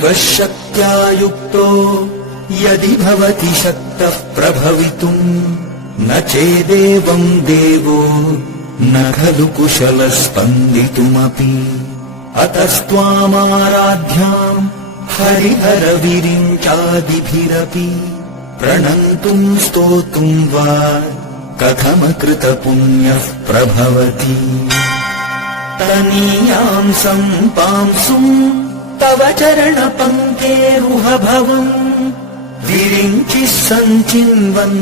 शिवशक्त्या युक्तो यदि भवति शक्तः प्रभवितुम् न चेदेवम् देवो न खलु कुशलः स्पन्दितुमपि अतस्त्वामाराध्याम् हरिहरविरिञ्चादिभिरपि प्रणन्तुम् स्तोतुम् वा कथमकृतपुण्यः प्रभवति तनीयाम् सम्पांसुम् तव चरणपङ्केरुहभवम् विरिञ्चिः सञ्चिन्वन्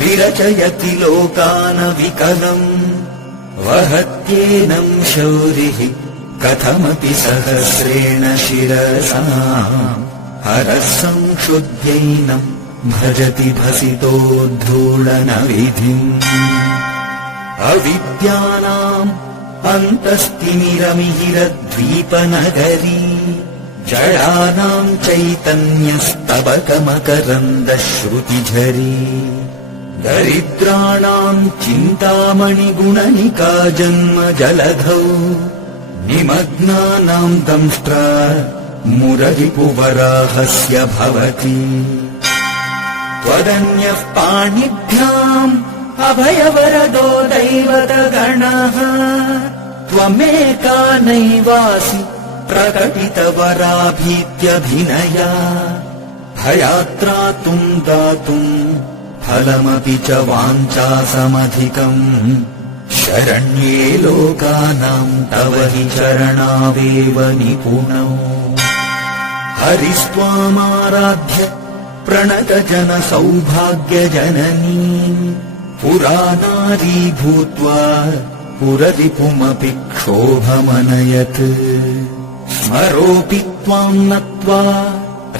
विरचयति लोकानविकलम् वहत्येनम् शौरिः कथमपि सहस्रेण शिरसा हरः संक्षुद्ध्यैनम् भजति भसितोद्धूलनविधिम् अविद्यानाम् अन्तस्तिमिरमिहिरद्वीपनगरी जडानाम् चैतन्यस्तबकमकरन्दश्रुतिझरी दरिद्राणाम् चिन्तामणिगुणनिका जन्म जलधौ निमग्नानाम् दंष्ट्रा मुररिपुवराहस्य भवति त्वदन्यः पाणिभ्याम् अभयवरदो दैवतगणः त्वमेका नैवासि प्रकटितवराभीत्यभिनया भयात्रातुम् दातुम् फलमपि च वाञ्छासमधिकम् शरण्ये लोकानाम् तव हि चरणावेव निपुणौ हरिस्त्वामाराध्य प्रणतजनसौभाग्यजननी पुरानारी भूत्वा पुररिपुमपि क्षोभमनयत् स्मरोऽपि त्वाम् नत्वा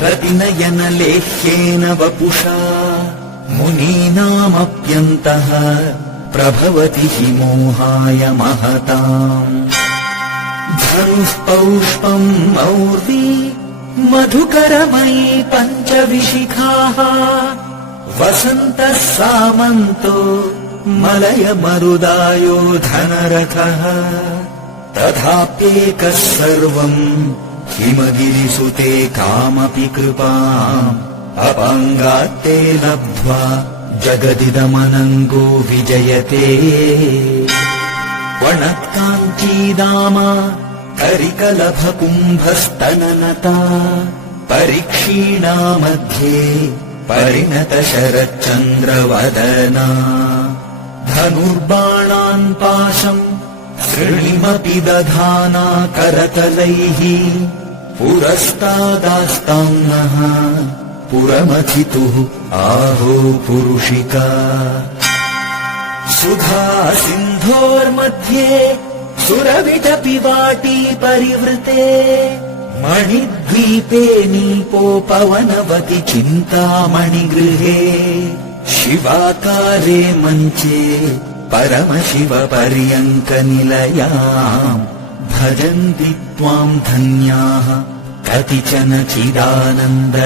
रतिनयनलेह्येन वपुषा मुनीनामप्यन्तः प्रभवति हि मोहाय महताम् धनुः पौष्पम् मौर्वी मधुकरमयी पञ्चविशिखाः वसन्तः सामन्तो मलयमरुदायो धनरथः तथाप्येकः सर्वम् हिमगिरिसुते कामपि कृपाम् अपाङ्गात्ते लब्ध्वा जगदिदमनङ्गो विजयते वणत्काञ्चीदामा करिकलभकुम्भस्तननता परीक्षीणा मध्ये परिणतशरच्चन्द्रवदना धनुर्बाणान् पाशम् सृणिमपि दधाना करतलैः पुरस्तादास्ताम्नः पुरमथितुः आहो पुरुषिका सुधा सिन्धोर्मध्ये सुरविटपि वाटी परिवृते मणिद्वीपे नीपोपवनवति चिन्तामणिगृहे शिवाकारे मञ्चे परमशिवपर्यङ्कनिलयाम् भजन्ति त्वाम् धन्याः कतिचन चिदानन्दलहरीम्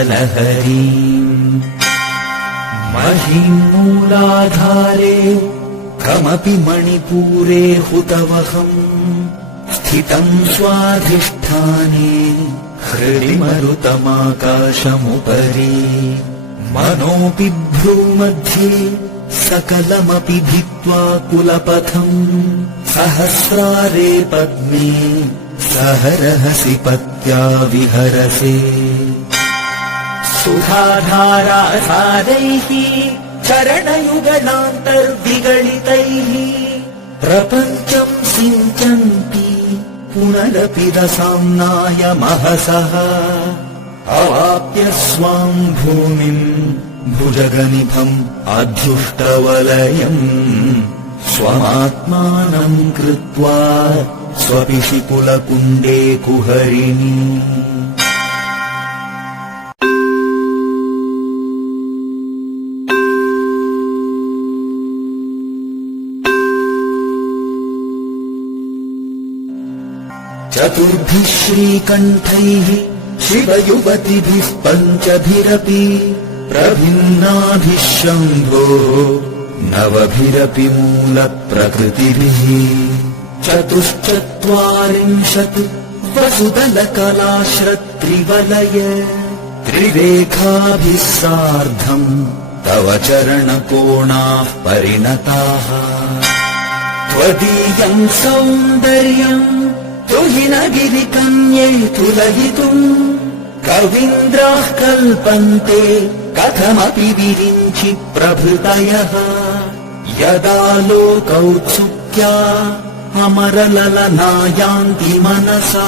महीम् मूलाधारे कमपि मणिपूरे हुतवहम् स्थितम् स्वाधिष्ठाने हृदि मरुतमाकाशमुपरि मनोऽपि भ्रूमध्ये सकलमपि भित्त्वा कुलपथम् सहस्रारे पद्मे सहरहसि पत्या विहरसे सुधाधारासादैः चरणयुगलान्तर्विगलितैः प्रपञ्चम् सिञ्चन्ति पुनरपि रसाम्नाय महसः अवाप्य स्वाम् भूमिम् भुजगनिभम् अध्युष्टवलयम् स्वमात्मानम् कृत्वा स्वपिशिकुलकुण्डे कुहरिणी चतुर्भिः श्रीकण्ठैः शिवयुवतिभिः पञ्चभिरपि प्रभिन्नाभिः शम्भोः नवभिरपि मूलप्रकृतिभिः 44 वसुदलकलाश्रत्रिवलय त्रिरेखाभिः सार्धम् तव चरणकोणाः परिणताः त्वदीयम् सौन्दर्यम् तुहिनगिरिकन्ये तुलयितुम् कवीन्द्राः कल्पन्ते कथमपि विरिञ्चि प्रभृतयः यदा लोकौत्सुक्या अमरललनायान्ति मनसा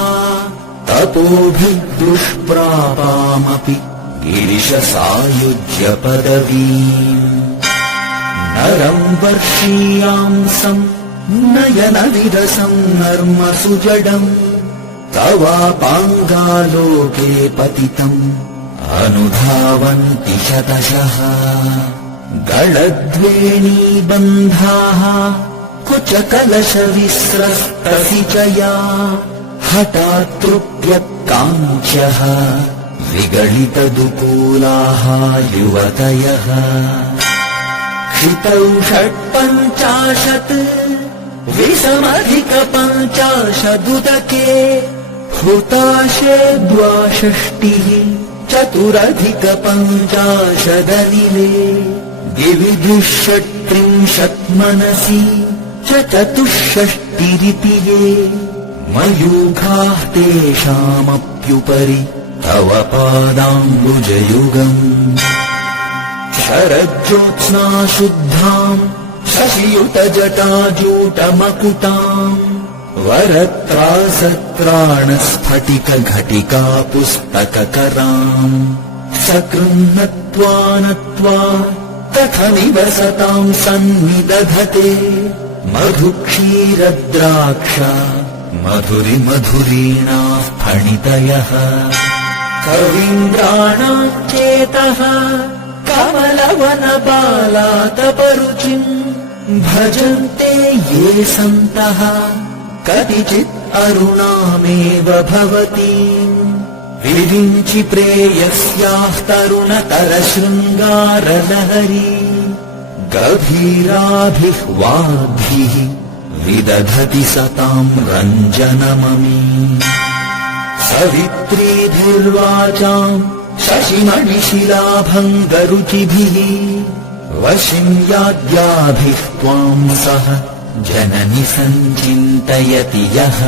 तपोभिः दुष्प्रापामपि गिरिशसायुज्य पदवीम् नरम् वर्षीयांसम् नयनविरसम् नर्म सुजडम् तवापाङ्गालोके पतितम् अनुधावन्ति शतशः गलद्वेणीबन्धाः कुचकलशविस्रस्तसिचया हठात्तृप्यकाङ्क्ष्यः विगलितदुकूलाः युवतयः क्षितौ 50 विषमधिकपञ्चाशदुदके हुताशे 62 चतुरधिकपञ्चाशदनिले दिवि 230 मनसि च 64 ये मयूखाः तेषामप्युपरि तव पादाम्बुजयुगम् शरज्योत्स्ना शुद्धाम् शशियुतजटाजूटमकुटाम् वरत्रासत्राणस्फटिकघटिका पुस्तककराम् सकृन्नत्वा नत्वा कथमिव सताम् सन्निदधते मधुक्षीरद्राक्षा मधुरिमधुरीणाः फणितयः कवीन्द्राणाम् चेतः कमलवनबालातपरुचिम् भजन्ते ये सन्तः कतिचित् अरुणामेव भवतीम् विरिञ्चि प्रेयस्याः तरुणतरशृङ्गारलहरी गभीराभिः वाग्भिः विदधति सताम् रञ्जनममी सवित्रीभिर्वाचाम् शशिमणिशिलाभङ्गरुचिभिः वशिम् याद्याभिः त्वाम् सह जननि सञ्चिन्तयति यः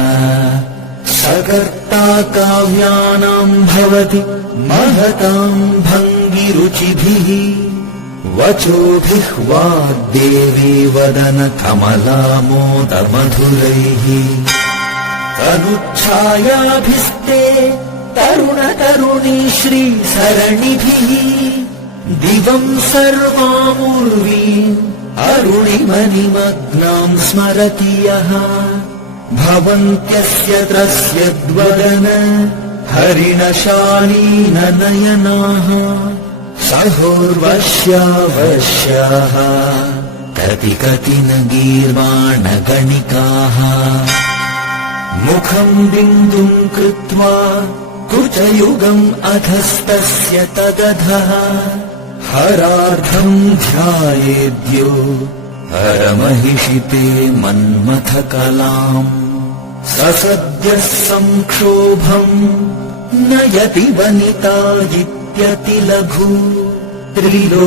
सकर्ता काव्यानाम् भवति महताम् भङ्गिरुचिभिः वचोभिः वाग्देवी वदन कमलामोदमधुरैः तनुच्छायाभिस्ते तरुणतरुणी श्रीसरणिभिः दिवम् सर्वामुर्वीम् अरुणिमनिमग्नाम् स्मरति यः भवन्त्यस्य त्रस्यद्वदन हरिणशालीननयनाः सहोर्वश्यावश्याः कति कति न गीर्वाणगणिकाः मुखम् बिन्दुम् कृत्वा कुचयुगम् अधस्तस्य तदधः हरार्थम् ध्यायेद्यो हरमहिषिते मन्मथकलाम् ससद्यः संक्षोभम् नयति वनिता इत्यतिलघु त्रिलोकीमप्याशु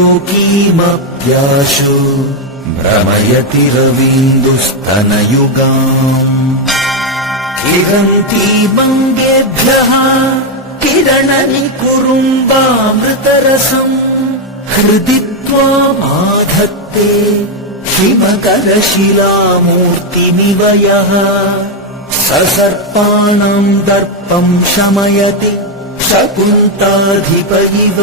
भ्रमयति रवीन्दुस्तनयुगाम् किरन्तीमङ्गेभ्यः किरणनिकुरुम्बामृतरसम् हृदि त्वामाधत्ते हिमकरशिलामूर्तिमिव यः ससर्पाणाम् दर्पम् शमयति शकुन्ताधिप इव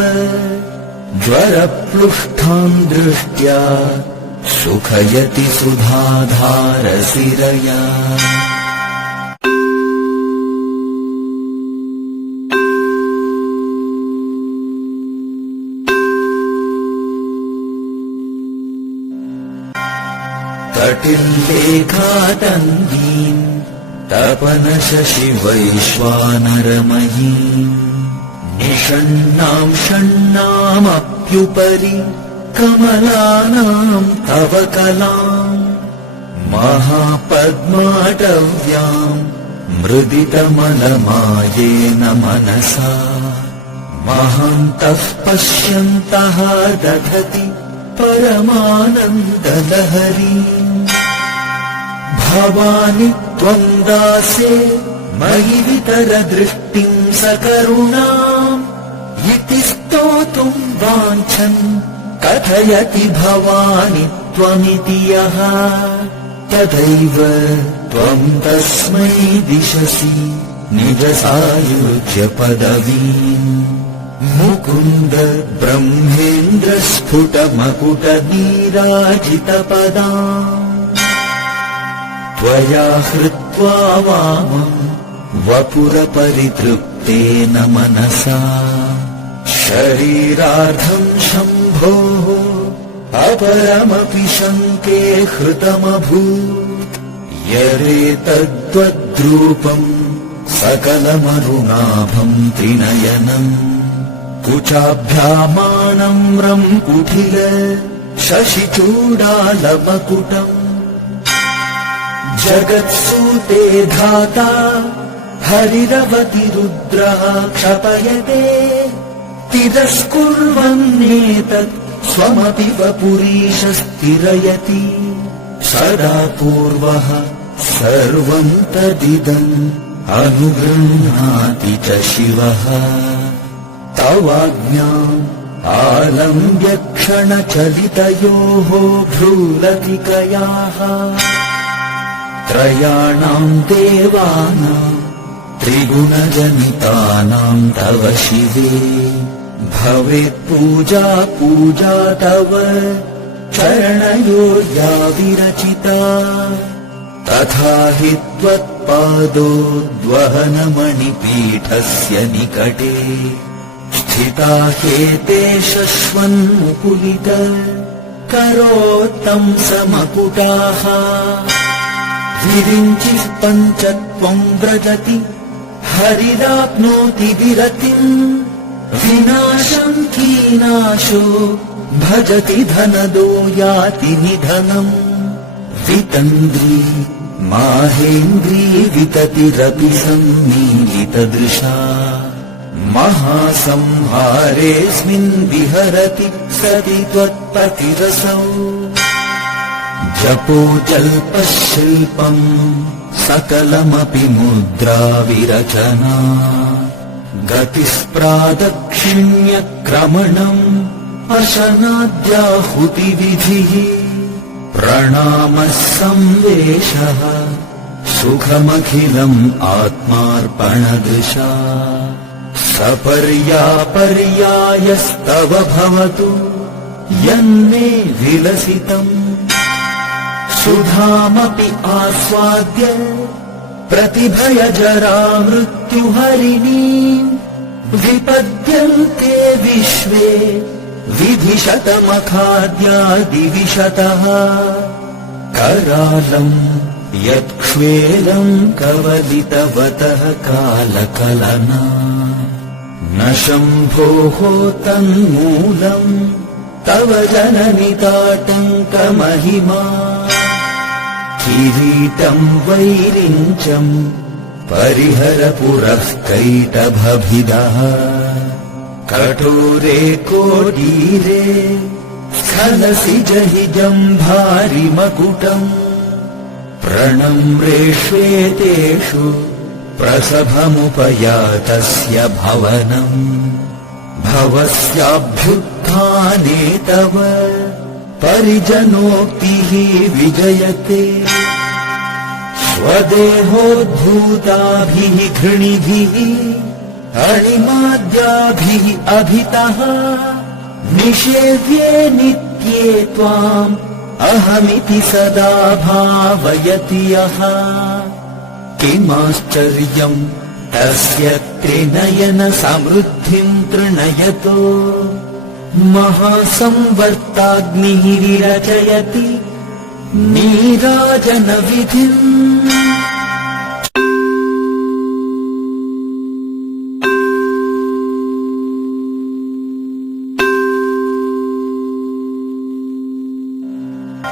ज्वरप्लुष्ठाम् दृष्ट्या सुखयति सुधाधारसिरया कटिल्लेखातन्वीम् तपनशशिवैश्वानरमयीम् निषण्णाम् षण्णामप्युपरि कमलानाम् तव कलाम् महापद्माटव्याम् मृदितमलमायेन मनसा महान्तः पश्यन्तः दधति परमानन्दलहरी भवानि त्वं दासे मयि वितरदृष्टिं सकरुणाम् इति स्तोतुं वाञ्छन् कथयति भवानि त्वमिति यः तथैव त्वं तस्मै दिशसि निजसायुज्यपदवीम् मुकुन्द ब्रह्मेन्द्रस्फुटमकुटनीराजितपदाम् त्वया हृत्वा वामम् वपुरपरितृप्तेन मनसा शरीरार्धम् शम्भोः अपरमपि शङ्के हृतमभूत् यदेतद्वद्रूपम् सकलमरुणाभम् त्रिनयनम् कुचाभ्यामाणम्रम् कुटिल शशिचूडालमकुटम् जगत्सूते धाता हरिरवति रुद्रः क्षपयते तिरस्कुर्वन्नेतत् स्वमपि वपुरीशस्तिरयति सदा पूर्वः सर्वम् तदिदम् अनुगृह्णाति च शिवः तवाज्ञाम् आलम्ब्य क्षणचलितयोः भ्रूलतिकयाः त्रयाणाम् देवानाम् त्रिगुणजनितानाम् तव शिवे भवेत्पूजा पूजा तव चरणयो या विरचिता तथा हि त्वत्पादोद्वहनमणिपीठस्य निकटे स्थिता ह्येते शश्वन्मुकुलित करोत्तंसमकुटाः विरिञ्चिः पञ्चत्वम् व्रजति हरिराप्नोति विरतिम् विनाशम् कीनाशो भजति धनदो याति निधनम् वितन्द्री माहेन्द्री विततिरपि सम्मीलितदृशा महासंहारेऽस्मिन् विहरति सति त्वत्पतिरसौ जपो जल्पशिल्पम् सकलमपि मुद्रा विरचना गतिस्प्रादक्षिण्यक्रमणम् अशनाद्याहुतिविधिः प्रणामः संवेशः सुखमखिलम् आत्मार्पणदृशा सपर्यापर्यायस्तव भवतु यन्मे विलसितम् सुधामपि आस्वाद्य प्रतिभयजरा मृत्युहरिणीम् विपद्यन्ते विश्वे विधिशतमखाद्यादिविशतः करालम् यत्क्ष्वेलम् कवलितवतः कालकलना न शम्भोः तन्मूलम् तव जननिताटङ्कमहिमा किरीटम् वैरिञ्चम् परिहर पुरः कैटभभिदः कठोरे कोडीरे स्खलसि जहि जम्भारिमकुटम् प्रणम्रेष्वेतेषु प्रसभमुपयातस्य भवनम् भवस्याभ्युत्थाने तव परिजनोक्तिः विजयते स्वदेहोद्भूताभिः घृणिभिः अणिमाद्याभिः अभितः निषेव्ये नित्ये त्वाम् अहमिति सदा भावयति यः किमाश्चर्यम् तस्य त्रिनयन समृद्धिम् तृणयतो महासंवर्ताग्निः विरचयति नीराजनविधिम्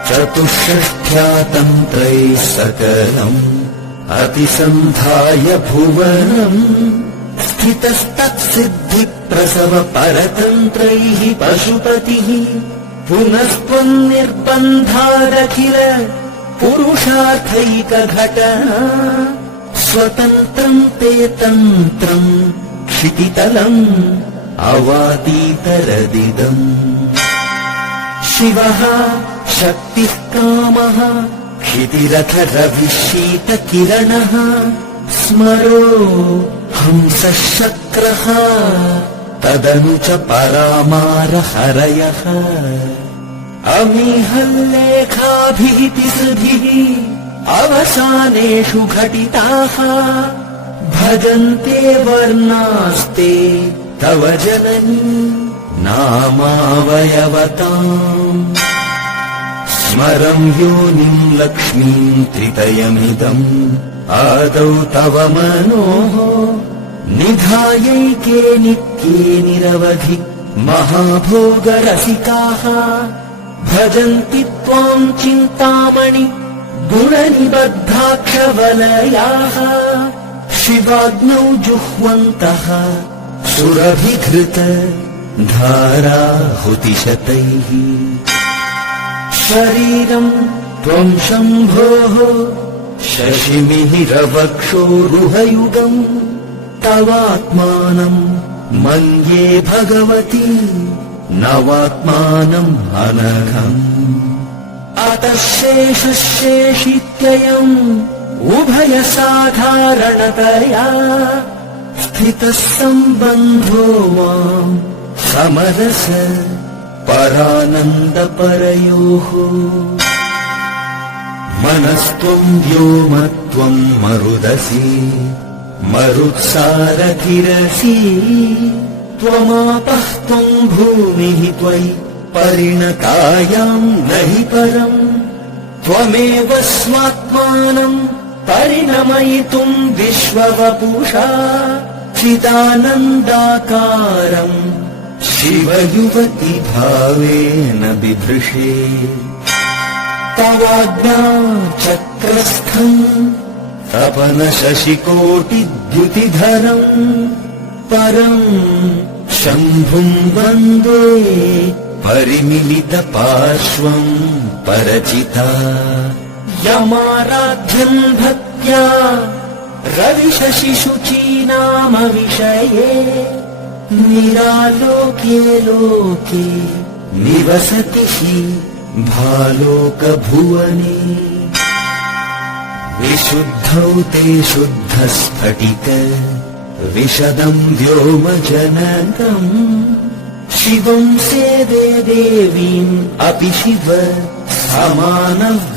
चतुष्षष्ठ्या तन्त्रैः सकलम् अतिसन्धाय भुवनम् स्थितस्तत्सिद्धिप्रसव परतन्त्रैः पशुपतिः पुनस्त्वम् निर्बन्धादखिल पुरुषार्थैकघटना स्वतन्त्रम् ते तन्त्रम् क्षितितलम् अवातीतरदिदम् शिवः शक्तिः कामः क्षितिरथरविशीतकिरणः स्मरो हंसः शक्रः तदनु च परामारहरयः अमीहल्लेखाभिः तिसृभिः अवसानेषु घटिताः भजन्ते वर्णास्ते तव जननी नामावयवताम् स्मरं योनिम् लक्ष्मीम् त्रितयमिदम् आदौ तव मनोः निधायैके नित्ये निरवधि महाभोगरसिकाः भजन्ति त्वाम् चिन्तामणि गुणनिबद्धाक्षवलयाः शिवाग्नौ जुह्वन्तः सुरभिघृत धाराहुतिशतैः शरीरम् त्वम् शम्भोः शशिमिहिरवक्षोरुहयुगम् तवात्मानम् मन्ये भगवती नवात्मानम् अनघम् अतः शेषशेषित्ययम् उभयसाधारणतया स्थितः सम्बन्धो माम् समरस परानन्दपरयोः मनस्त्वम् व्योमत्वम् मरुदसि मरुत्सारथिरसि त्वमापः त्वम् भूमिः त्वयि परिणतायाम् न हि परम् त्वमेव स्वात्मानम् परिणमयितुम् विश्ववपुषा चिदानन्दाकारम् शिवयुवति भावेन बिभृशे तवाज्ञा चक्रस्थम् तपनशशिकोटिद्युतिधरम् परम् शम्भुम् वन्दे परिमिलितपार्श्वम् परचिता यमाराध्यम् भक्त्या रविशशिशुचीनामविषये निरालोके लोके निवसति हि भालोकभुवने विशुद्धौ ते शुद्धस्फटिक विशदम् व्योमजनकम् शिवम् सेवे देवीम् अपि शिव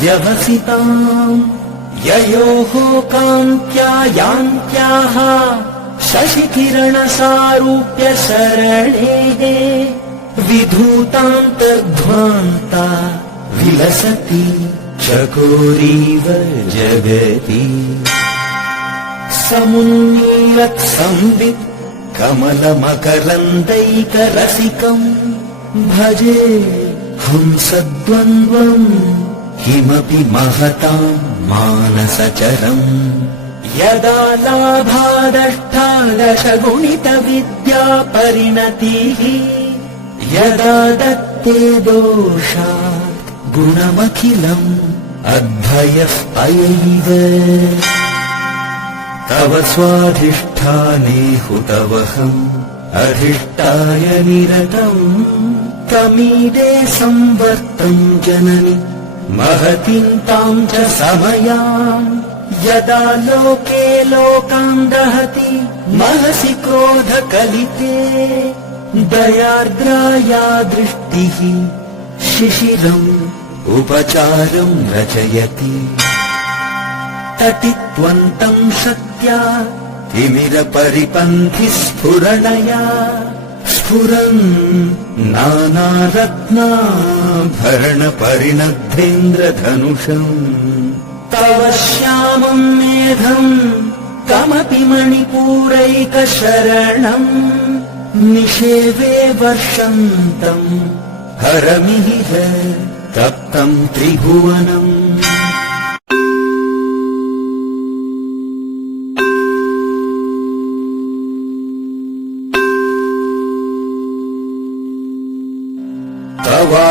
समानव्यवसिताम् ययोः कान्त्या यान्त्याः शशिकिरणसारूप्य शरणेः विधूतान्तर्ध्वान्ता विलसति चकोरीव जगति समुन्मीलत्संवित् कमलमकरन्दैकरसिकम् भजे हंसद्वन्द्वम् किमपि महताम् मानसचरम् यदा लाभादष्टादशगुणितविद्या परिणतिः यदा दत्ते दोषात् गुणमखिलम् अद्भयः अयैव तव स्वाधिष्ठाने हुतवहम् अधिष्ठाय निरतम् तमीडे संवर्तम् जननि महतीम् ताम् च समयाम् यदा लोके लोकान् दहति महसि क्रोधकलिते दयार्द्राया दृष्टिः शिशिरम् उपचारम् रचयति तटित्वन्तम् शक्त्या तिमिरपरिपन्थि स्फुरणया स्फुरन् नानारत्नाभरणपरिणद्धेन्द्रधनुषम् तव श्यामम् मेघम् कमपि मणिपूरैकशरणम् निषेवे वर्षन्तम् हरमिह तप्तम् त्रिभुवनम्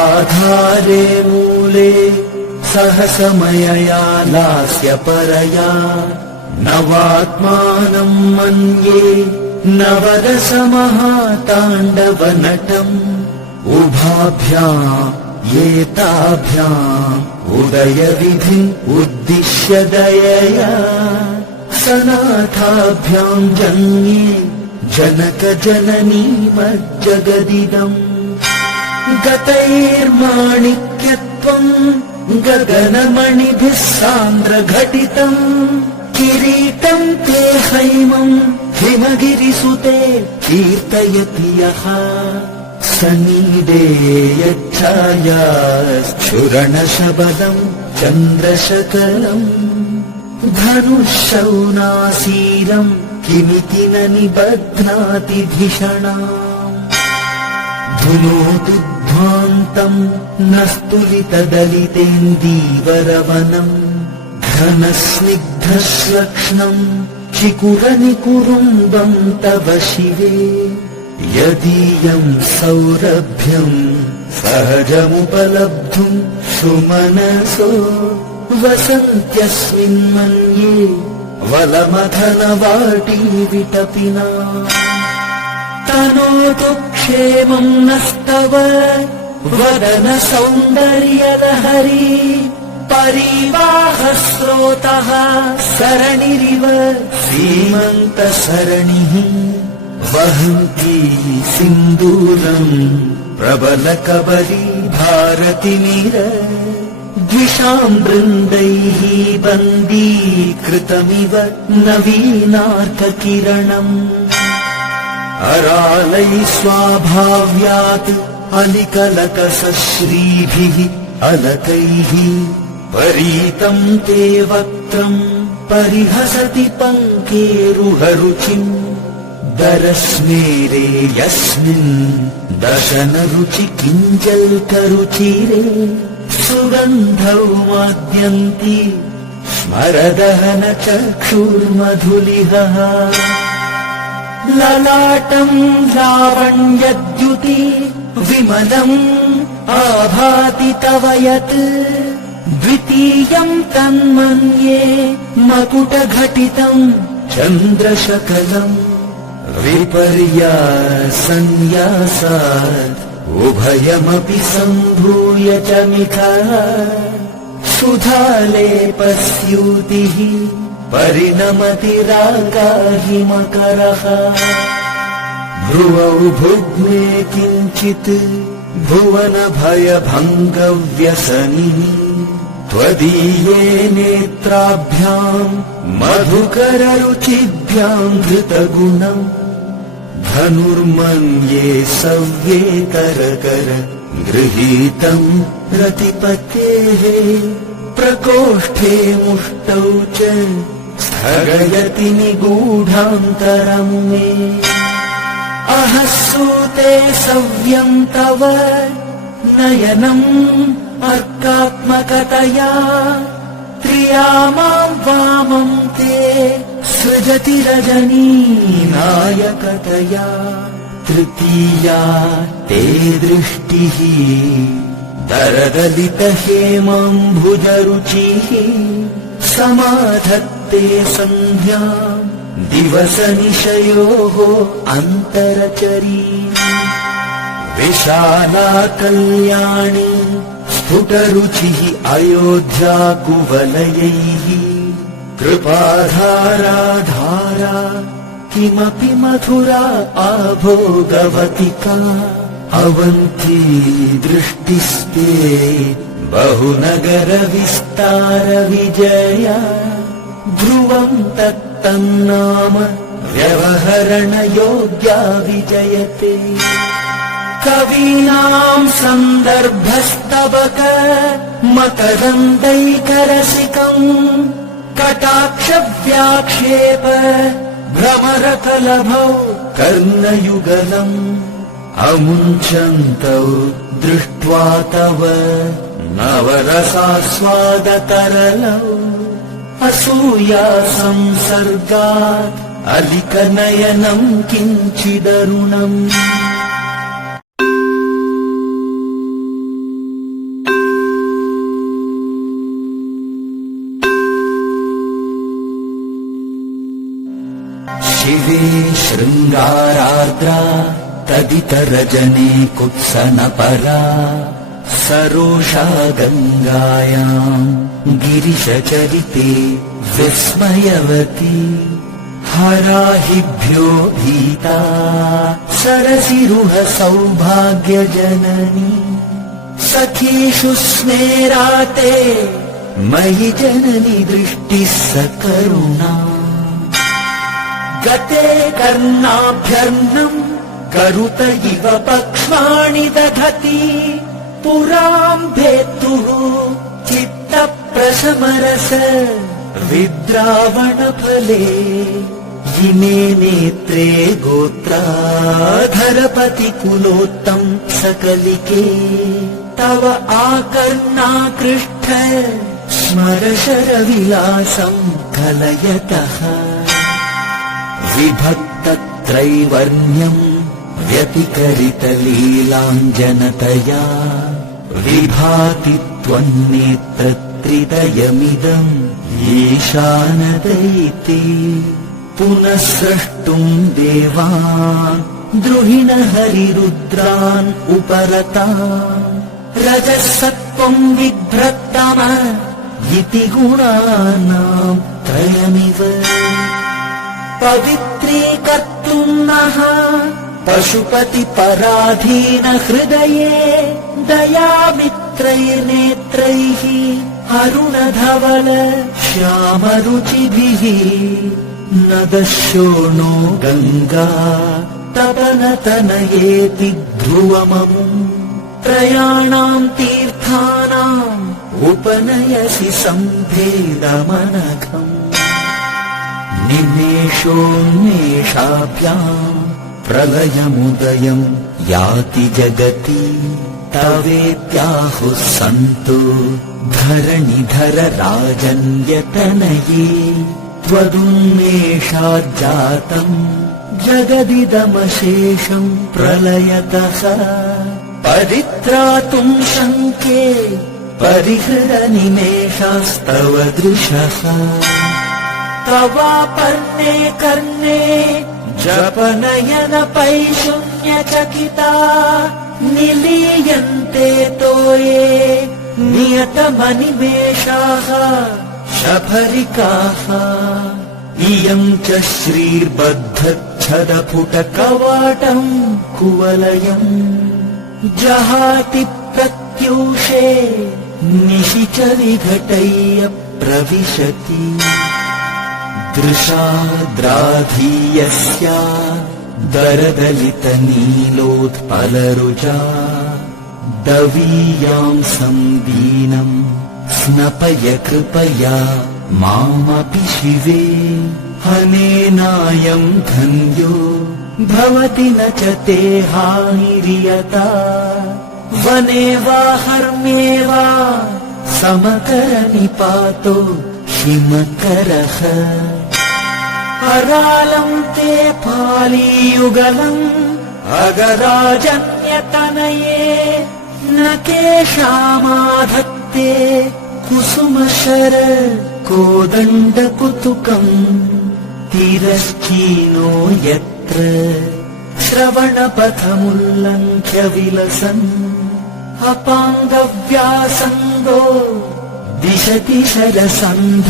आधारे मूले सहसमयया लास्य परया नवात्मानं मन्ये नवरसमहाताण्डवनटम् उभाभ्याम् एताभ्याम् उदयविधिम् उद्दिश्य दयया सनाथाभ्याम् जन्ये जनकजननीमज्जगदिदम् गतैर्माणिक्यत्वम् गगनमणिभिः सान्द्रघटितम् किरीटम् ते हैमम् हिमगिरिसुते कीर्तयति यः सनीडे यच्छायाश्छुरणशबलम् चन्द्रशकलम् धनुःशौनासीरम् किमिति न निबध्नाति धिषणा धुनोतु ध्वान्तम् न स्तुलितदलितेन्दीवरवनम् घनस्निग्धश्लक्ष्णम् चिकुरनिकुरुम्बम् तव शिवे यदीयम् सौरभ्यम् सहजमुपलब्धुम् सुमनसो वसन्त्यस्मिन्मन्ये वलमथनवाटी विटपिना तनोतु क्षेमम् नस्तव वदन सौन्दर्यलहरी परिवाहस्रोतः सरणिरिव सीमन्तसरणिः वहन्ती सिन्दूरम् प्रबलकबली भारतिमिर द्विषाम् वृन्दैः बन्दीकृतमिव नवीनार्ककिरणम् अरालैः स्वाभाव्यात् अलिकलकसश्रीभिः अलकैः परीतम् ते वक्त्रम् परिहसति पङ्केरुहरुचिम् दरस्मेरे यस्मिन् दशनरुचि किञ्जल्करुचिरे सुगन्धौ माद्यन्ति स्मरदहन चक्षुर्मधुलिहः ललाटम् लावण्यद्युति विमलम् आभाति तव यत् द्वितीयम् तन्मन्ये मकुटघटितम् चन्द्रशकलम् विपर्यासन्न्यासात् उभयमपि सम्भूय च मिथः सुधालेपस्यूतिः परिणमति रागाहिमकरः भ्रुवौ भुग्ने किञ्चित् भुवनभयभङ्गव्यसनिः त्वदीये नेत्राभ्याम् मधुकररुचिभ्याम् धृतगुणम् धनुर्मन्ये सव्येतरकर गृहीतम् रतिपतेः प्रकोष्ठे मुष्टौ च स्थगयति निगूढान्तरम् मे अहसूते सव्यम् तव नयनम् अर्कात्मकतया त्रियामाम् वामम् ते सृजति रजनी नायकतया तृतीया ते दृष्टिः दरदलितहेमम्भुजरुचिः समाधत्ते सन्ध्याम् दिवसनिशयोः अन्तरचरी विशाला कल्याणी स्फुटरुचिः अयोध्या कुवलयैः कृपाधारा धारा किमपि मथुरा आभोगवतिका अवन्ती दृष्टिस्ते बहुनगर विस्तार विजया ध्रुवम् तत्तन्नाम व्यवहरण योग्या विजयते कवीनाम् सन्दर्भस्तबक मकरन्दैकरसिकम् कटाक्षव्याक्षेप भ्रमरकलभौ कर्णयुगलम् अमुञ्चन्तौ दृष्ट्वा तव नवरसास्वादतरलौ असूया संसर्गात् अलिकनयनम् किञ्चिदरुणम् शिवे शृङ्गारार्द्रा तदितरजने कुत्सनपरा सरोषा गङ्गायाम् गिरिशचरिते विस्मयवती हराहिभ्यो भीता सरसिरुह सौभाग्यजननी सखीषु स्मेराते मयि जननि दृष्टिः सकरुणा गते कर्णाभ्यर्णम् करुत इव पक्ष्माणि दधति पुराम् भेत्तुः चित्तप्रशमरस विद्रावणफले इमे नेत्रे गोत्राधरपतिकुलोत्तम् सकलिके तव आकर्णाकृष्ठ स्मरशरविलासम् कलयतः विभक्तत्रैवर्ण्यम् व्यतिकरितलीलाञ्जनतया विभाति त्वन्नेत्रत्रिदयमिदम् ईशानदैते पुनः स्रष्टुम् देवान् द्रुहिणहरिरुद्रान् उपरता रजः सत्त्वम् विभ्रत्तम इति गुणानाम् त्रयमिव पवित्रीकर्तुम् नः पशुपतिपराधीन हृदये दयामित्रैर्नेत्रैः अरुणधवल श्यामरुचिभिः न दस्योनो गङ्गा तपनतनयेति ध्रुवममुम् त्रयाणाम् तीर्थानाम् उपनयसि सम्भेदमनघम् निमेषोन्मेषाभ्याम् प्रलयमुदयम् याति जगति तवेत्याहुः सन्तु धरणिधर राजन्यतनये त्वदुन्मेषाज्जातम् जगदिदमशेषम् प्रलयतः परित्रातुम् शङ्के परिहृतनिमेषास्तव दृशः तवापर्णे कर्णे जपनयनपैशून्यचकिता निलीयन्ते तोये नियतमनिमेषाः शफरिकाः इयम् च श्रीर्बद्धच्छदपुटकवाटम् कुवलयम् जहाति प्रत्यूषे निशि च विघटय्य प्रविशति दृशाद्राधीयस्या दरदलितनीलोत्पलरुजा दवीयाम् संदीनम् स्नपय कृपया मामपि शिवे अनेनायम् धन्यो भवति न च ते हानिर्यता वने वा हर्म्ये वा समकरनिपातो हिमकरः अरालम् ते फालीयुगलम् अगराजन्यतनये न केषामाधत्ते कुसुमशर कोदण्डकुतुकम् तिरश्चीनो यत्र श्रवणपथमुल्लङ्घ्य विलसन् अपाङ्गव्यासङ्गो दिशति शरसन्धानधिषणाम्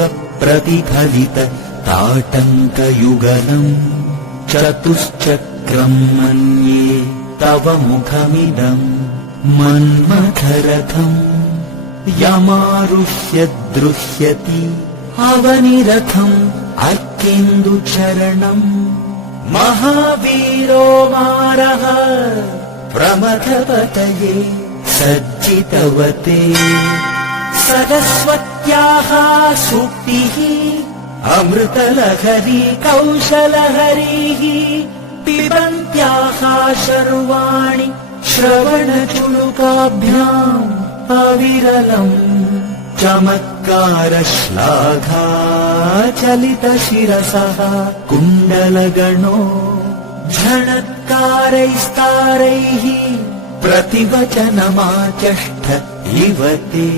स्फुरद्गण्डाभोगप्रतिफलित ताटङ्कयुगलम् चतुश्चक्रम् मन्ये तव मुखमिदम् मन्मथरथम् यमारुह्य द्रुह्यति अवनिरथम् अर्केन्दुचरणम् महावीरो मारः प्रमथपतये सज्जितवते सरस्वत्याः सूक्तिः अमृतलहरी कौशलहरीः पिबन्त्याः शर्वाणि श्रवणचुलुकाभ्याम् अविरलम् चमत्कारश्लाघा चलितशिरसः कुण्डलगणो झणत्कारैस्तारैः प्रतिवचनमाचष्ट इव ते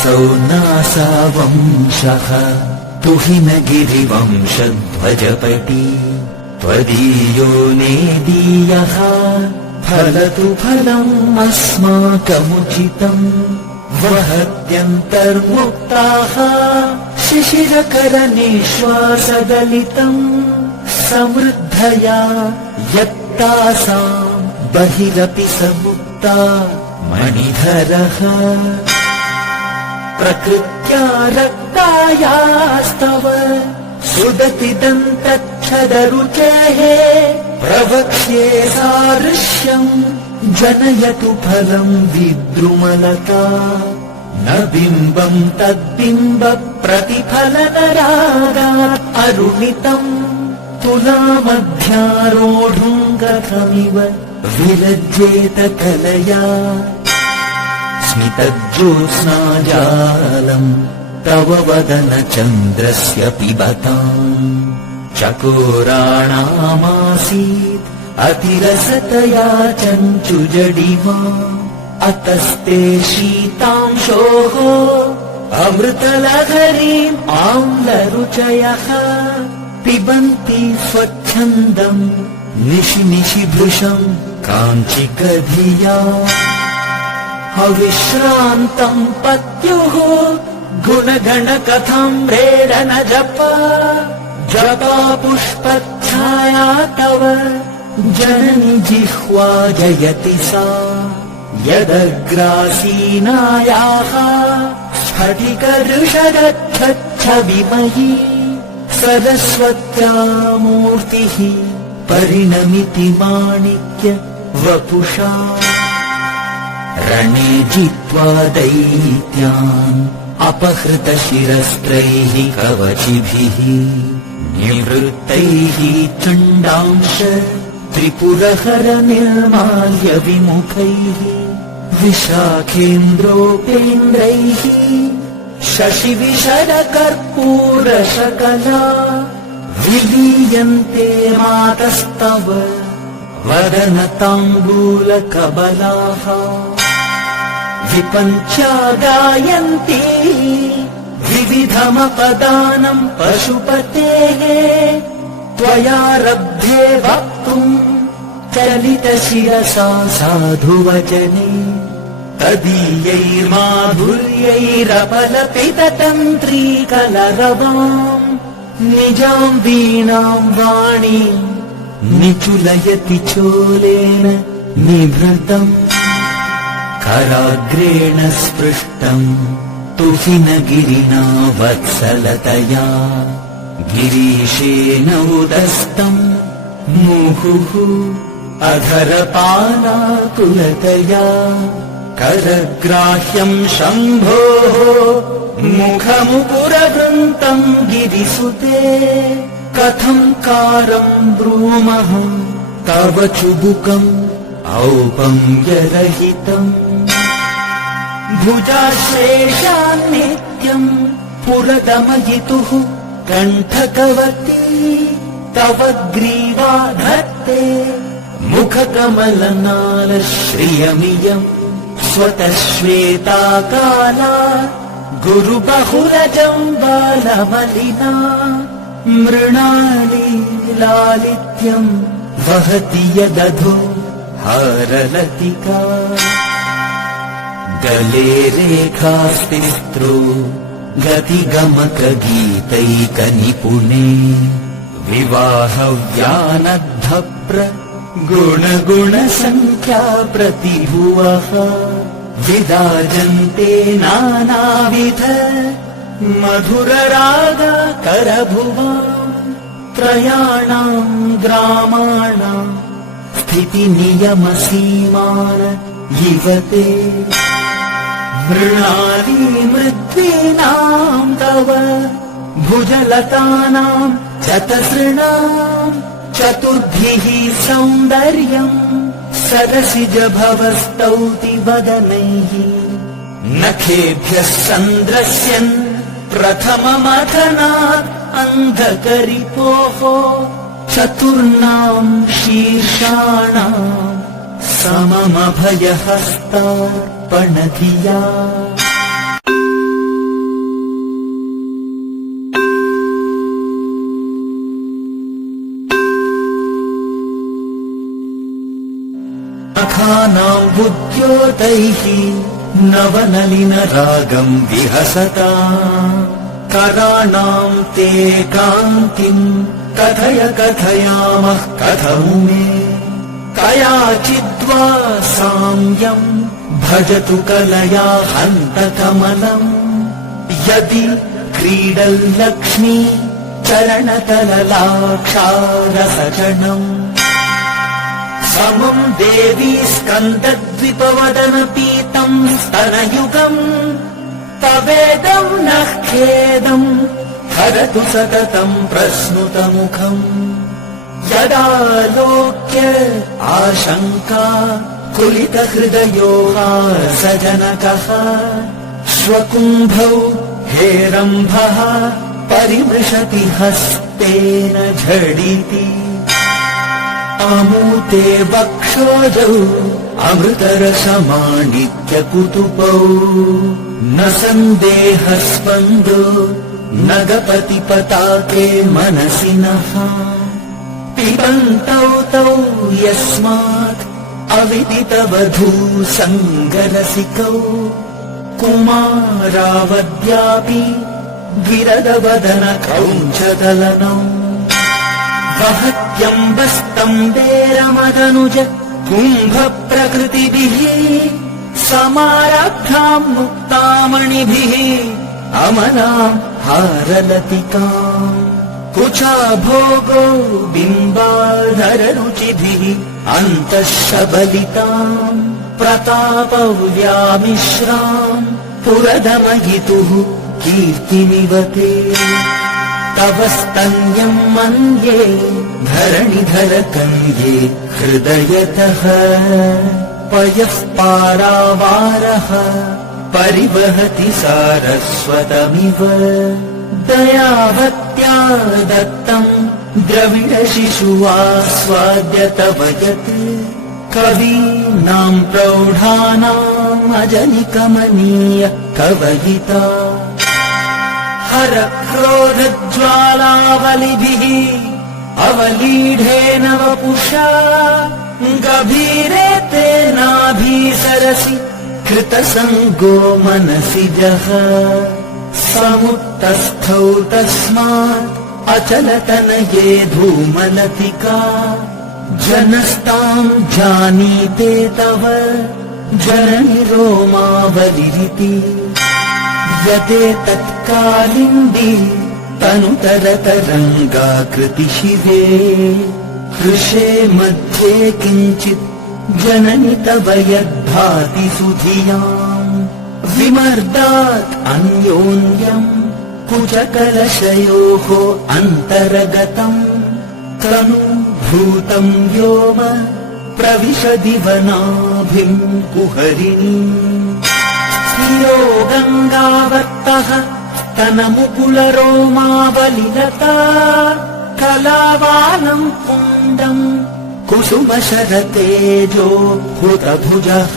असौ नासावंशः तुहिनगिरिवंशध्वजपटी त्वदीयो नेदीयः फलतु फलम् अस्माकमुचितम् वहत्यन्तर्मुक्ताः शिशिरकरनिश्वासदलितम् समृद्धया यत्तासाम् बहिरपि समुक्ता मणिधरः प्रकृत्या रक्तायास्तव सुदतिदन्तच्छदरुचेः प्रवक्ष्ये सादृश्यम् जनयतु फलम् विद्रुमलता न बिम्बम् तद्बिम्ब प्रतिफलनरागात् अरुणितम् तुलामध्यारोढुम् कथमिव विलज्जेत कलया स्मितज्योत्स्नाजालम् तव वदनचन्द्रस्य पिबताम् चकोराणामासीत् अतिरसतया चञ्चुजडिमा अतस्ते शीतांशोः अमृतलहरीम् आम्लरुचयः पिबन्ति स्वच्छन्दम् निशि निशि भृशम् काञ्चिकधिया अविश्रान्तम् पत्युः गुणगणकथम् रेडन जपा जपा पुष्पच्छाया तव जननि जिह्वा जयति सा यदग्रासीनायाः स्फटिकदृशगच्छच्छविमयी सरस्वत्या मूर्तिः परिणमिति माणिक्य वपुषा रणे जित्वा दैत्यान् अपहृतशिरस्त्रैः कवचिभिः निवृत्तैः चण्डांश त्रिपुरहर निर्माल्य विमुखैः विशाखेन्द्रोपेन्द्रैः शशिविशरकर्पूरशकला विलीयन्ते मातस्तव वदनताम्बूलकबलाः विपञ्चा गायन्ति विविधमपदानम् पशुपतेः त्वयारब्धे वक्तुम् चलितशिरसा साधुवचने तदीयैर्माधुर्यैरपलपिततन्त्रीकलरवाम् निजाम् वीणाम् वाणीम् निचुलयति चोलेन निभृतम् कराग्रेण स्पृष्टम् तुहिनगिरिणा वत्सलतया गिरीशेन उदस्तम् मुहुः अधरपालाकुलतया करग्राह्यम् शम्भोः मुखमुपुरवृन्तम् गिरिसुते कथम् कारम् ब्रूमः तव चुबुकम् औपम्यरहितम् भुजाश्लेषान् नित्यम् पुरदमयितुः कण्ठकवती तव ग्रीवा धत्ते मुखकमलनालश्रियमियम् स्वतः श्वेता काला गुरुबहुरजम् बालमलिना मृणाली लालित्यम् वहति यदधो हारलतिका गले रेखास्तिस्त्रो गतिगमकगीतैकनिपुणे विवाहव्यानद्धप्र गुणगुणसङ्ख्या प्रतिभुवः विदाजन्ते नानाविध मधुररागा करभुवा त्रयाणाम् ग्रामाणाम् स्थितिनियमसीमान इवते मृणाली मृद्वीनाम् तव भुजलतानाम् चतसृणाम् चतुर्भिः सौन्दर्यम् सरसिजभवस्तौति वदनैः नखेभ्यः सन्द्रस्यन् प्रथममथनात् अन्धकरिपोः चतुर्णाम् शीर्षाणाम् सममभयहस्तार्पणधिया नखानां बुद्ध्योतैः नवनलिनरागं विहसता कराणां ते कान्तिं कथय कथयामः कथमुमे कयाचिद्वा साम्यं भजतु कलया हन्तकमलम् यदि क्रीडल्लक्ष्मी चरणतललाक्षारसचणम् समं देवी स्कन्दद्विपवदनपीतं स्तनयुगम् तवेदं नः खेदम् हरतु सततं प्रस्नुतमुखम् यदालोक्य आशङ्का कुलितहृदयो सजनकः श्वकुम्भौ हेरम्भः परिमृशति हस्तेन झटिति आमूते वक्षोजौ अमृतरसमाणिक्यकुतुपौ न सन्देहस्पन्दो नगपतिपताके मनसि नः पिबन्तौ तौ यस्मात् अविदितवधू सङ्गरसिकौ कुमारावद्यापि विरदवदन कौञ्चदलनौ वहत्यम्बस्तम्बेरमदनुज कुम्भप्रकृतिभिः समारब्धाम् मुक्तामणिभिः अमलाम् हारलतिकाम् कुचाभोगो बिम्बाधररुचिभिः अन्तः सबलिताम् प्रतापव्यामिश्राम् पुरदमयितुः कीर्तिमिव ते तव स्तन्यम् मन्ये धरणिधरकन्ये हृदयतः पयः पारावारः परिवहति सारस्वतमिव दयावत्या दत्तम् द्रविडशिशुवास्वाद्य तव यत् कवीनाम् प्रौढानाम् अजनिकमनीय कवयिता हर क्रोधज्वालावलिभिः अवलीढेन वपुषा गभीरे तेनाभीसरसि कृतसङ्गो मनसि जः समुत्तस्थौ तस्मात् अचलतनये धूमलतिका जनस्ताम् जानीते तव जननि रोमावलिरिति यते तत्कालिन्दी तनुतरतरङ्गाकृतिशिवे हृषे मध्ये किञ्चित् जननि तव यद्भाति सुधियाम् विमर्दात् अन्योन्यम् कुचकलशयोः अन्तरगतम् तनुभूतम् व्योम प्रविशदिवनाभिम् कुहरिणी स्थिरो गङ्गावर्तः स्तनमुकुलरोमावलिलता कलावालम् कुण्डम् कुसुमशरतेजो हृतभुजः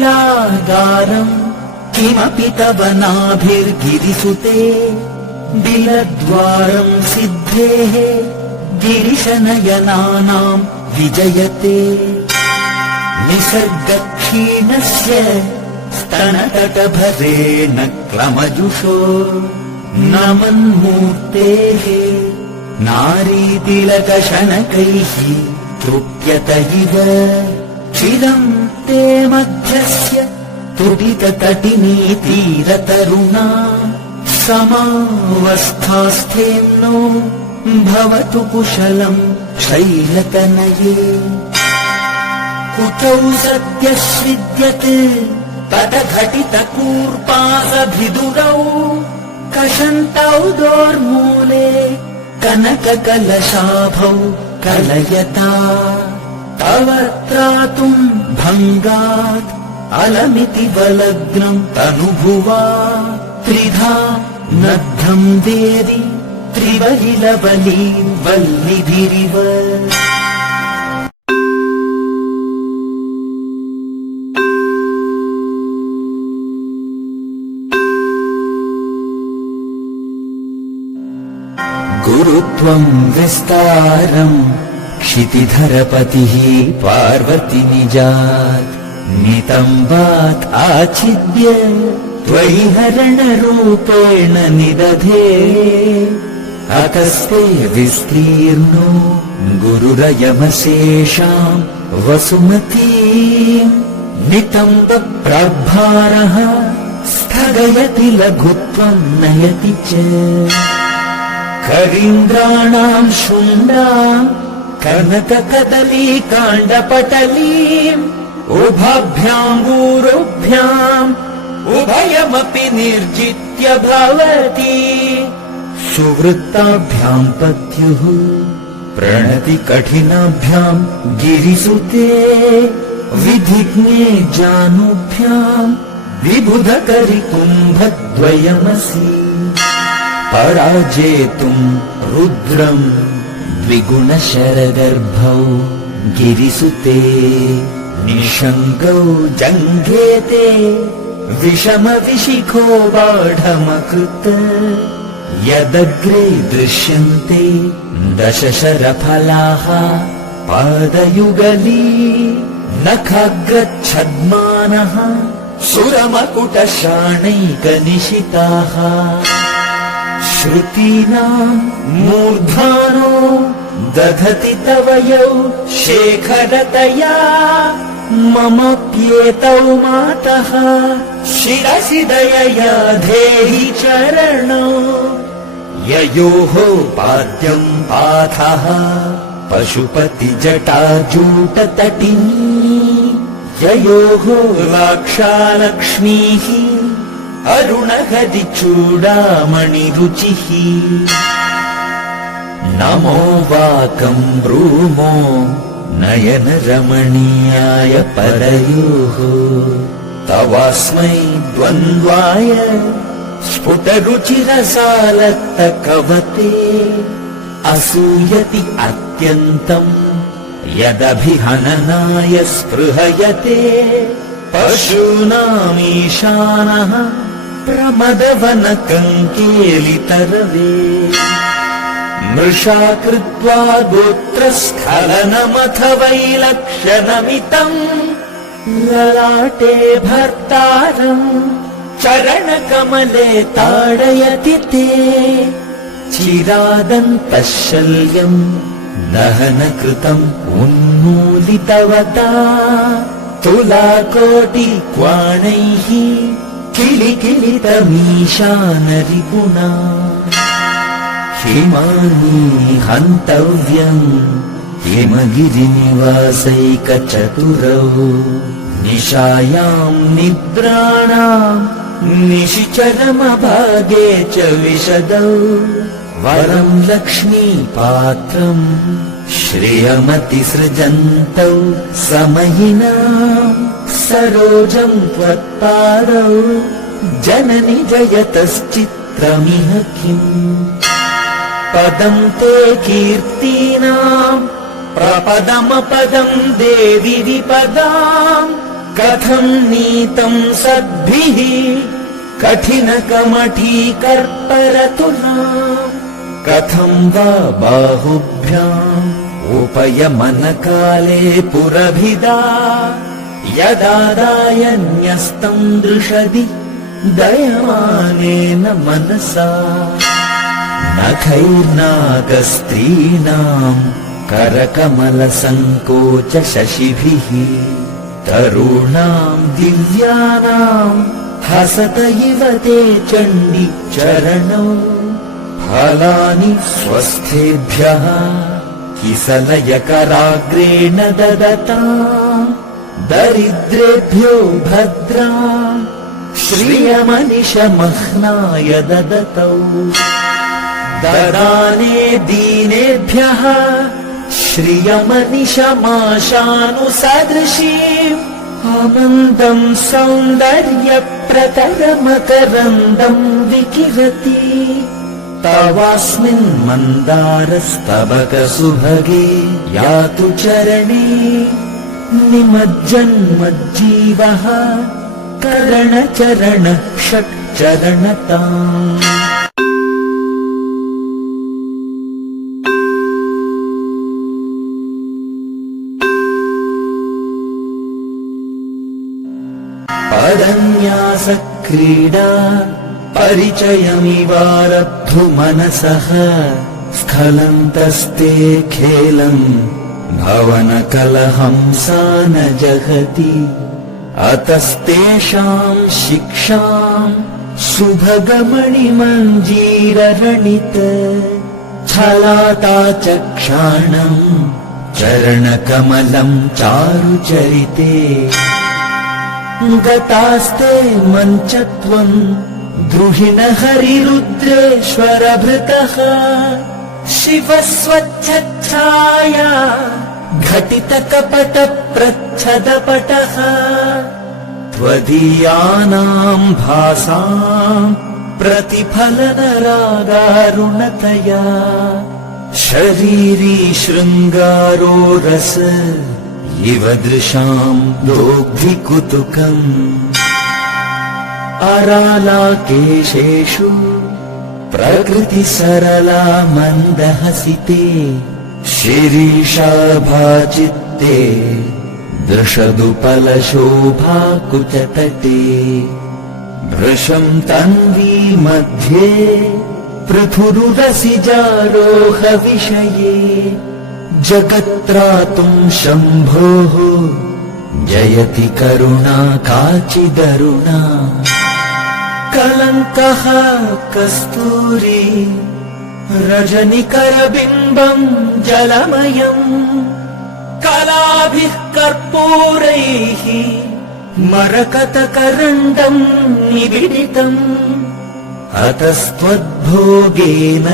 रतेर्लीलागारम् किमपि तव नाभिर्गिरिसुते बिलद्वारम् सिद्धेः गिरिशनयनानाम् विजयते निसर्गक्षीणस्य स्तनतटभरेण क्रमजुषो नमन्मूर्तेः नारीतिलकशनकैः तृप्यत इव चिरम् ते मध्यस्य तुडिततटिनीतीरतरुणा समावस्थास्थेम्नो भवतु कुशलम् शैलतनये कुतौ सद्यस्विद्यते तटघटितकूर्पासभिदुरौ कषन्तौ दोर्मूले कनककलशाभौ कलयता तव त्रातुम् भङ्गात् अलमिति बलग्नम् तनुभुवा त्रिधा नद्धम् देवि त्रिबलिलबलीम् वल्लिभिरिव गुरुत्वम् विस्तारम् क्षितिधरपतिः पार्वती निजात् नितम्बात् आच्छिद्य त्वयि हरणरूपेण निदधे अतस्ते विस्तीर्णो गुरुरयमशेषाम् वसुमतीम् नितम्ब प्रभारः स्थगयति लघुत्वम् नयति च करीन्द्राणाम् शुण्डाम् कनककदलीकाण्डपटलीम् उभाभ्याम् ऊरुभ्याम् उभयमपि निर्जित्य भवति सुवृत्ताभ्याम् पत्युः प्रणति कठिनाभ्याम् गिरिसुते विधिज्ञे जानुभ्याम् विबुधकरिकुम्भद्वयमसि पराजेतुम् रुद्रम् द्विगुणशरगर्भौ गिरिसुते निशङ्कौ जङ्घेते विषमविशिखो बाढमकृत यदग्रे दृश्यन्ते दशशरफलाः पादयुगली नखाग्रच्छद्मानः सुरमकुटशाणैकनिशिताः श्रुतीनाम् मूर्धानो दधति तवयौ शेखरतया ममप्येतौ मातः शिरसि दयया धेहि चरणौ ययोः पाद्यम् पाथः पशुपतिजटाजूटतटिनी ययोः लाक्षालक्ष्मीः अरुणहरिचूडामणिरुचिः नमो वाकम् ब्रूमो नयनरमणीयाय परयोः तवास्मै द्वन्द्वाय स्फुटरुचिरसालक्तकवते असूयति अत्यन्तम् यदभिहननाय स्पृहयते पशूनामीशानः प्रमदवनकङ्केलितरवे मृषा कृत्वा गोत्रस्खलनमथ वैलक्षणमितम् ललाटे भर्तारम् चरणकमले ताडयति ते चिरादन्तशल्यम् दहनकृतम् उन्मूलितवता तुलाकोटिक्वाणैः किलिकिलितमीशानरिपुना हिमानी हन्तव्यम् हिमगिरिनिवासैकचतुरौ निशायाम् निद्राणाम् निशिचरमभागे च विशदौ वरम् लक्ष्मीपात्रम् श्रियमतिसृजन्तौ समयिनाम् सरोजम् त्वत्पादौ जननि जयतश्चित्रमिह किम् पदम् ते कीर्तीनाम् प्रपदमपदम् देवि विपदाम् कथम् नीतम् सद्भिः कठिनकमठीकर्परतुलाम् कथम् वा बाहुभ्याम् उपयमनकाले पुरभिदा यदादाय न्यस्तम् दृशदि दयमानेन मनसा नखैर्नागस्त्रीणाम् करकमलसङ्कोच शशिभिः तरूणाम् दिव्यानाम् हसत इव ते चण्डि चरणौ फलानि स्वस्थेभ्यः किसलयकराग्रेण ददताम् दरिद्रेभ्यो भद्राम् श्रियमनिशमह्नाय ददतौ ददाने दीनेभ्यः श्रियमनिशमाशानुसदृशीम् आनन्दम् सौन्दर्यप्रतरमकरन्दम् विकिरति तवास्मिन् मन्दारस्तबकसुभगे यातु चरणे निमज्जन्मज्जीवः करणचरण षट्चरणताम् पदन्यासक्रीडा परिचयमिवारब्धुमनसः स्खलन्तस्ते खेलम् भवनकलहंसा न जगति अतस्तेषाम् शिक्षाम् सुभगमणिमञ्जीररणित छलाताचक्षाणम् चरणकमलम् चारुचरिते गतास्ते मञ्चत्वम् द्रुहिण हरिरुद्रेश्वरभृतः शिवस्वच्छच्छाया घटितकपटप्रच्छदपटः त्वदीयानाम् भासाम् प्रतिफलनरागारुणतया शरीरी शृङ्गारो रस इव दृशाम् दोग्धिकुतुकम् अरालाकेशेषु प्रकृतिसरला मन्दहसिते शिरीषाभाचित्ते दृशदुपलशोभाकुचतटे भृशम् तन्वी मध्ये पृथुरुरसिजारोहविषये जगत्त्रातुम् शम्भोः जयति करुणा काचिदरुणा कलङ्कः कस्तूरी रजनिकरबिम्बम् जलमयम् कलाभिः कर्पूरैः मरकतकरण्डम् निबिडितम् अतस्त्वद्भोगेन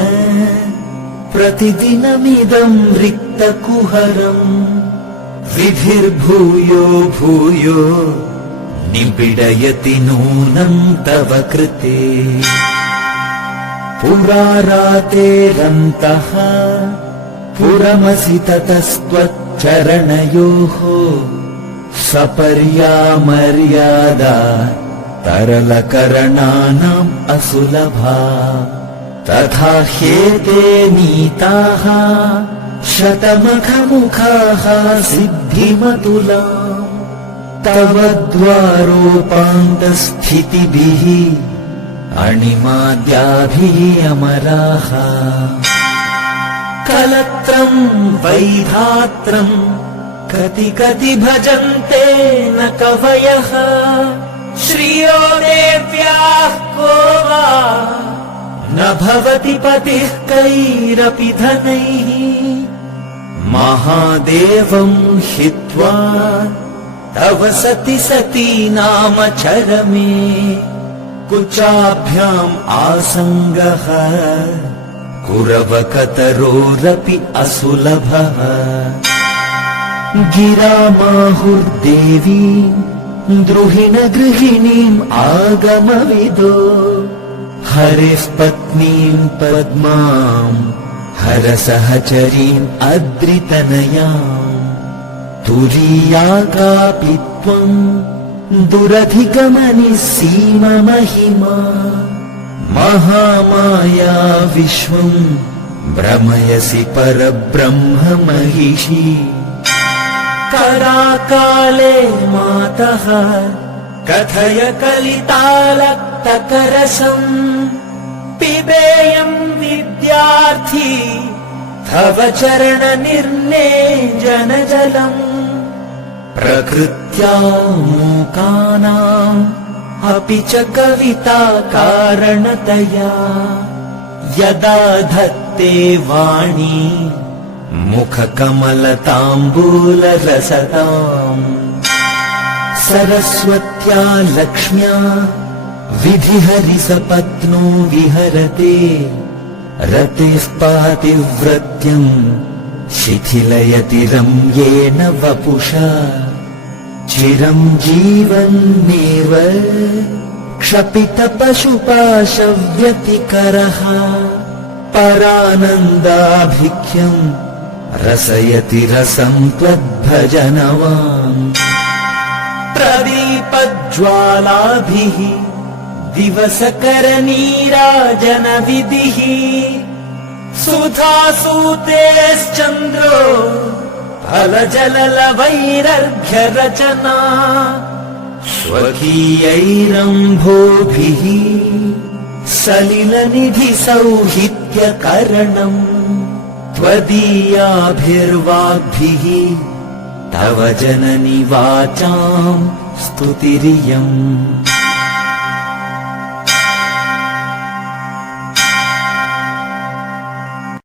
प्रतिदिनमिदम् रिक्तकुहरम् विधिर्भूयो भूयो निबिडयति नूनम् तव कृते पुरारातेरन्तः पुरमसि ततस्त्वच्चरणयोः सपर्या मर्यादा तरलकरणानाम् असुलभा तथा ह्येते नीताः शतमखमुखाः सिद्धिमतुलाम् तव द्वारोपान्तस्थितिभिः अणिमाद्याभिः अमराः कलत्रम् वैधात्रम् कति कति भजन्ते न कवयः श्रियो देव्याः को वा न भवति पतिः कैरपि धनैः महादेवम् हित्वा तव सति सती नाम चरमे कुचाभ्याम् आसङ्गः कुरवकतरोरपि असुलभः गिरामाहुर्देवी द्रुहिण गृहिणीम् आगमविदो हरेः पत्नीम् पद्माम् हरसहचरीम् अद्रितनयाम् तुरीया कापि त्वम् दुरधिगमनि सीममहिमा महामाया विश्वम् भ्रमयसि परब्रह्म महिषी कराकाले मातः कथय कलितालक्तकरसम् पिबेयम् विद्यार्थी तव चरणनिर्नेजनजलम् प्रकृत्या मूकानाम् अपि च कविता कारणतया यदा धत्ते वाणी मुखकमलताम्बूलरसताम् सरस्वत्या लक्ष्म्या विधिहरिसपत्नो विहरते रतेः पातिव्रत्यम् शिथिलयति रम्येण वपुषा चिरम् जीवन्नेव क्षपितपशुपाशव्यतिकरः परानन्दाभिख्यम् रसयति रसम् त्वद्भजनवान् प्रदीपज्वालाभिः दिवसकरनीराजनविधिः सुधासूतेश्चन्द्रो फलजललवैरर्घ्यरचना स्वकीयैरम्भोभिः सलिलनिधिसौहित्यकरणम् त्वदीयाभिर्वाग्भिः तव जननि वाचाम् स्तुतिरियम्।